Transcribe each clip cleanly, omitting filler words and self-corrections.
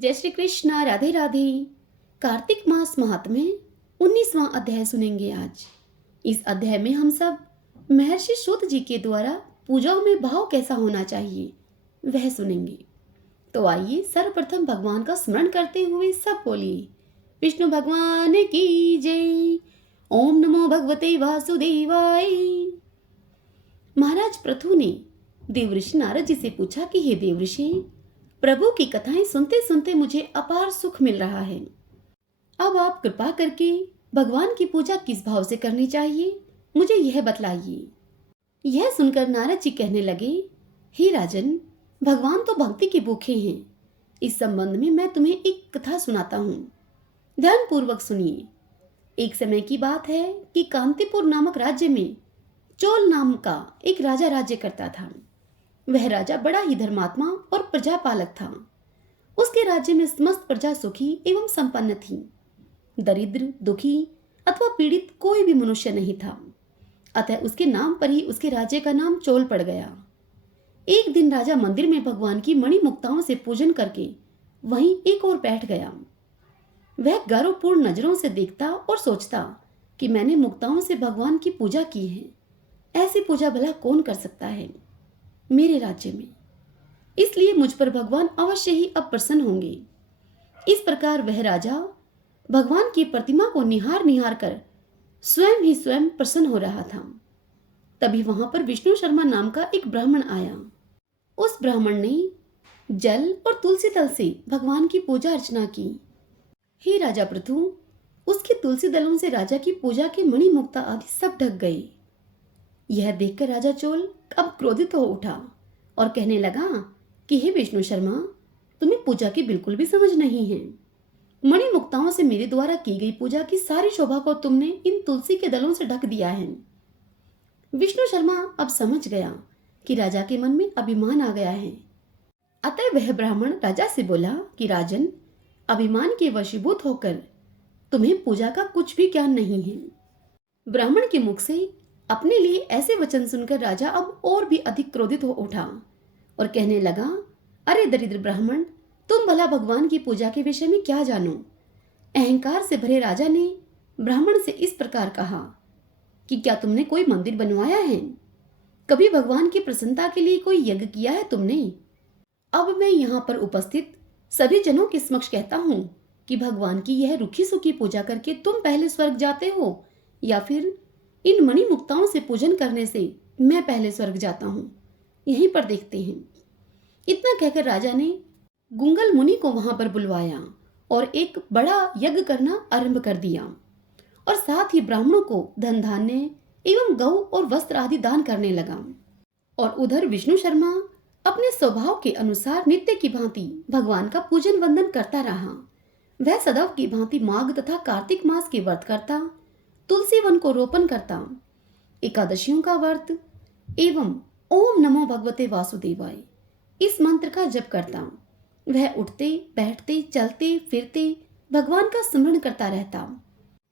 जय श्री कृष्णा। राधे राधे। कार्तिक मास महात्म्य 19वां अध्याय सुनेंगे आज। इस अध्याय में हम सब महर्षि सूत जी के द्वारा पूजाओं में भाव कैसा होना चाहिए वह सुनेंगे। तो आइए सर्वप्रथम भगवान का स्मरण करते हुए सब बोलिए विष्णु भगवान की जय। ओम नमो भगवते वासुदेवाय। महाराज पृथु ने देवऋषि नारद जी से पूछा कि हे देवऋषि, प्रभु की कथाएं सुनते सुनते मुझे अपार सुख मिल रहा है। अब आप कृपा करके भगवान की पूजा किस भाव से करनी चाहिए मुझे यह बतलाइए। यह सुनकर नारद जी कहने लगे, हे राजन, भगवान तो भक्ति के भूखे हैं। इस संबंध में मैं तुम्हें एक कथा सुनाता हूँ, ध्यान पूर्वक सुनिए। एक समय की बात है कि कांतिपुर नामक राज्य में चोल नाम का एक राजा राज्य करता था। वह राजा बड़ा ही धर्मात्मा और प्रजापालक था। उसके राज्य में समस्त प्रजा सुखी एवं संपन्न थी। दरिद्र, दुखी अथवा पीड़ित कोई भी मनुष्य नहीं था। अतः उसके नाम पर ही उसके राज्य का नाम चोल पड़ गया। एक दिन राजा मंदिर में भगवान की मणि मुक्ताओं से पूजन करके वहीं एक ओर बैठ गया। वह गौरवपूर्ण नजरों से देखता और सोचता कि मैंने मुक्ताओं से भगवान की पूजा की है। ऐसी पूजा भला कौन कर सकता है मेरे राज्य में, इसलिए मुझ पर भगवान अवश्य ही अब प्रसन्न होंगे। इस प्रकार वह राजा भगवान की प्रतिमा को निहार निहार कर स्वयं ही स्वयं प्रसन्न हो रहा था। तभी वहां पर विष्णु शर्मा नाम का एक ब्राह्मण आया। उस ब्राह्मण ने जल और तुलसी दल से भगवान की पूजा अर्चना की। हे राजा पृथु, उसके तुलसी दलों से राजा की पूजा के मणि मुक्ता आदि सब ढक गए। यह देखकर राजा चोल अब क्रोधित हो उठा और कहने लगा कि हे विष्णु शर्मा, तुम्हें पूजा की बिल्कुल भी समझ नहीं है। मणि मुक्ताओं से मेरे द्वारा की गई पूजा की सारी शोभा को तुमने इन तुलसी के दलों से ढक दिया है। विष्णु शर्मा अब समझ गया कि राजा के मन में अभिमान आ गया है। अतः वह ब्राह्मण राजा से बोला कि राजन, अभिमान के वशीभूत होकर तुम्हें पूजा का कुछ भी ज्ञान नहीं है। ब्राह्मण के मुख से अपने लिए ऐसे वचन सुनकर राजा अब और भी अधिक क्रोधित हो उठा और कहने लगा, अरे दरिद्र ब्राह्मण, तुम भला भगवान की पूजा के विषय में क्या जानो। अहंकार से भरे राजा ने ब्राह्मण से इस प्रकार कहा कि क्या तुमने कोई मंदिर बनवाया है? कभी भगवान की प्रसन्नता के लिए कोई यज्ञ किया है तुमने? अब मैं यहाँ पर उपस्थित सभी जनों के समक्ष कहता हूँ कि भगवान की यह रुखी सुखी पूजा करके तुम पहले स्वर्ग जाते हो या फिर इन मणि मुक्ताओं से पूजन करने से मैं पहले स्वर्ग जाता हूँ। यहीं पर देखते हैं। इतना कहकर राजा ने गुंगल मुनि को वहां पर बुलवाया और एक बड़ा यज्ञ करना आरंभ कर दिया और साथ ही ब्राह्मणों को धन धान्य एवं गौ और वस्त्र आदि दान करने लगा। और उधर विष्णु शर्मा अपने स्वभाव के अनुसार नित्य की भांति भगवान का पूजन वंदन करता रहा। वह सदैव की भांति माघ तथा कार्तिक मास के व्रत करता, तुलसी वन को रोपण करता, एकादशियों का व्रत एवं ओम नमो भगवते वासुदेवाय इस मंत्र का जप करता। वह उठते बैठते चलते फिरते भगवान का स्मरण करता रहता।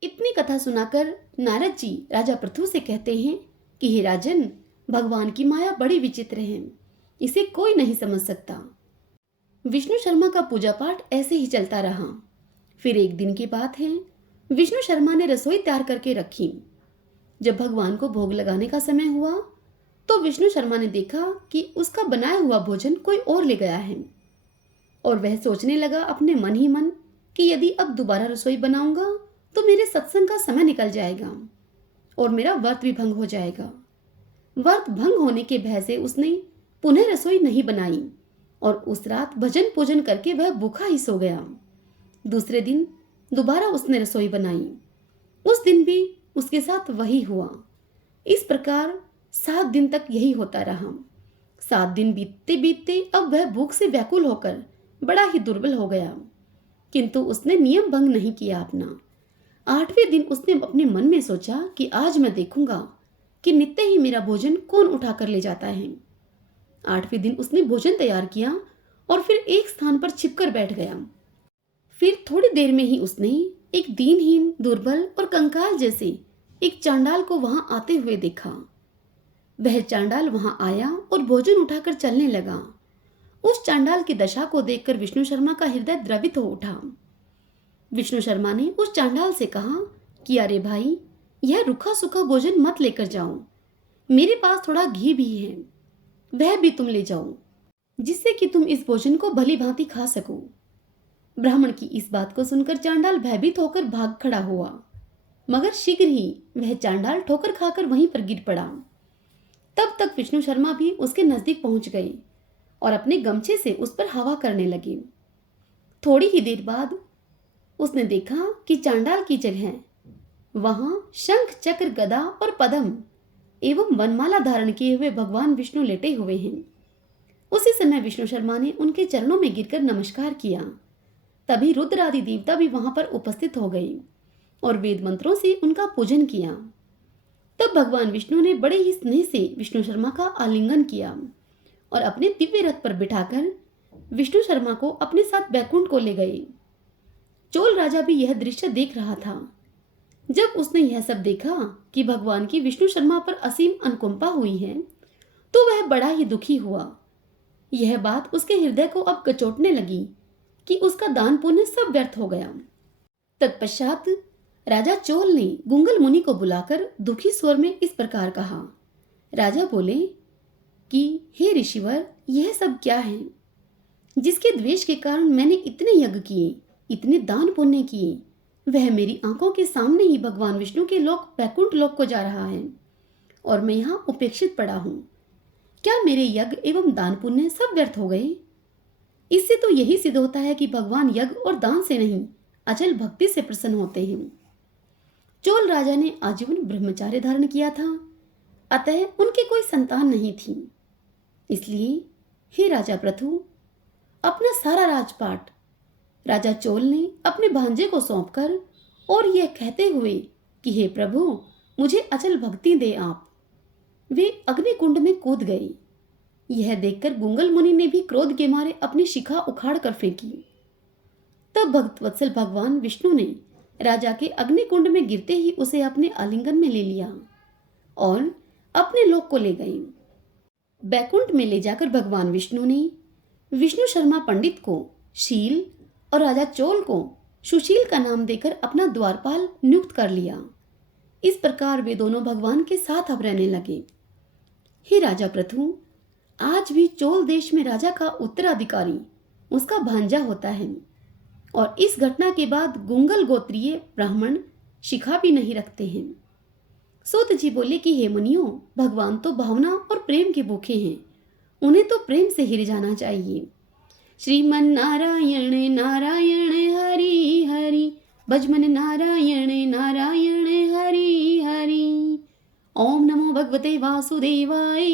इतनी कथा सुनाकर नारद जी राजा पृथु से कहते हैं कि हे राजन, भगवान की माया बड़ी विचित्र है, इसे कोई नहीं समझ सकता। विष्णु शर्मा का पूजा पाठ ऐसे ही चलता रहा। फिर एक दिन की बात है, विष्णु शर्मा ने रसोई तैयार करके रखी। जब भगवान को भोग लगाने का समय हुआ तो विष्णु शर्मा ने देखा कि उसका बनाया हुआ भोजन कोई और ले गया है और वह सोचने लगा अपने मन ही मन कि यदि अब दोबारा रसोई बनाऊंगा तो मेरे सत्संग का समय निकल जाएगा और मेरा व्रत भी भंग हो जाएगा। व्रत भंग होने के भय से उसने पुनः रसोई नहीं बनाई और उस रात भजन पूजन करके वह भूखा ही सो गया। दूसरे दिन दोबारा उसने रसोई बनाई। उस दिन भी उसके साथ वही हुआ। इस प्रकार 7 दिन तक यही होता रहा। 7 दिन बीतते बीतते अब वह भूख से व्याकुल होकर बड़ा ही दुर्बल हो गया, किंतु उसने नियम भंग नहीं किया अपना। 8वें दिन उसने अपने मन में सोचा कि आज मैं देखूंगा कि नित्य ही मेरा भोजन कौन उठा कर ले जाता है। 8वें दिन उसने भोजन तैयार किया और फिर एक स्थान पर छिपकर बैठ गया। फिर थोड़ी देर में ही उसने एक दीनहीन, दुर्बल और कंकाल जैसे एक चांडाल को वहां आते हुए देखा। वह चांडाल वहां आया और भोजन उठाकर चलने लगा उस चांडाल की दशा को देखकर विष्णु शर्मा का हृदय द्रवित हो उठा। विष्णु शर्मा ने उस चांडाल से कहा कि अरे भाई, यह रूखा सूखा भोजन मत लेकर जाओ, मेरे पास थोड़ा घी भी है, वह भी तुम ले जाओ, जिससे कि तुम इस भोजन को भली भांति खा सको। ब्राह्मण की इस बात को सुनकर चांडाल भयभीत होकर भाग खड़ा हुआ, मगर शीघ्र ही वह चांडाल ठोकर खाकर वहीं पर गिर पड़ा। तब तक विष्णु शर्मा भी उसके नजदीक पहुंच गए और अपने गमछे से उस पर हवा करने लगे। थोड़ी ही देर बाद उसने देखा कि चांडाल की जगह वहां शंख, चक्र, गदा और पद्म एवं वनमाला धारण किए हुए भगवान विष्णु लेटे हुए हैं। उसी समय विष्णु शर्मा ने उनके चरणों में गिरकर नमस्कार किया। तभी रुद्र आदि देवता भी वहां पर उपस्थित हो गए और वेद मंत्रों से उनका पूजन किया। तब भगवान विष्णु ने बड़े ही स्नेह से विष्णु शर्मा का आलिंगन किया और अपने दिव्य रथ पर बिठाकर विष्णु शर्मा को अपने साथ बैकुंठ को ले गए। चोल राजा भी यह दृश्य देख रहा था। जब उसने यह सब देखा कि भगवान की विष्णु शर्मा पर असीम अनुकंपा हुई है, तो वह बड़ा ही दुखी हुआ। यह बात उसके हृदय को अब कचोटने लगी कि उसका दान पुण्य सब व्यर्थ हो गया। तत्पश्चात राजा चोल ने गुंगल मुनि को बुलाकर दुखी स्वर में इस प्रकार कहा। राजा बोले कि हे ऋषिवर, यह सब क्या है, जिसके द्वेष के कारण मैंने इतने यज्ञ किए, इतने दान पुण्य किए, वह मेरी आंखों के सामने ही भगवान विष्णु के लोक बैकुंठ लोक को जा रहा है और मैं यहाँ उपेक्षित पड़ा हूँ। क्या मेरे यज्ञ एवं दान पुण्य सब व्यर्थ हो गए? इससे तो यही सिद्ध होता है कि भगवान यज्ञ और दान से नहीं, अचल भक्ति से प्रसन्न होते हैं। चोल राजा ने आजीवन ब्रह्मचार्य धारण किया था, अतः उनके कोई संतान नहीं थी। इसलिए हे राजा प्रथु, अपना सारा राजपाट राजा चोल ने अपने भांजे को सौंपकर और यह कहते हुए कि हे प्रभु, मुझे अचल भक्ति दे आप, वे अग्निकुंड में कूद गए। यह देखकर गुंगल मुनि ने भी क्रोध के मारे अपनी शिखा उखाड़ कर फेंकी। तब भक्तवत्सल भगवान विष्णु ने राजा के अग्निकुंड में गिरते ही उसे अपने आलिंगन में ले लिया और अपने लोक को ले गए। बैकुंठ में ले जाकर भगवान विष्णु ने विष्णु शर्मा पंडित को शील और राजा चोल को सुशील का नाम देकर अपना द्वारपाल नियुक्त कर लिया। इस प्रकार वे दोनों भगवान के साथ अब रहने लगे। हे राजा प्रथु, आज भी चोल देश में राजा का उत्तराधिकारी उसका भांजा होता है और इस घटना के बाद गुंगल गोत्रीय ब्राह्मण शिखा भी नहीं रखते हैं। सूत जी बोले कि हे मुनियों, भगवान तो भावना और प्रेम के भूखे हैं, उन्हें तो प्रेम से हिर जाना चाहिए। श्रीमन नारायण नारायण हरि हरि, भजमन नारायण नारायण हरि हरि। ओम नमो भगवते वासुदेवाय।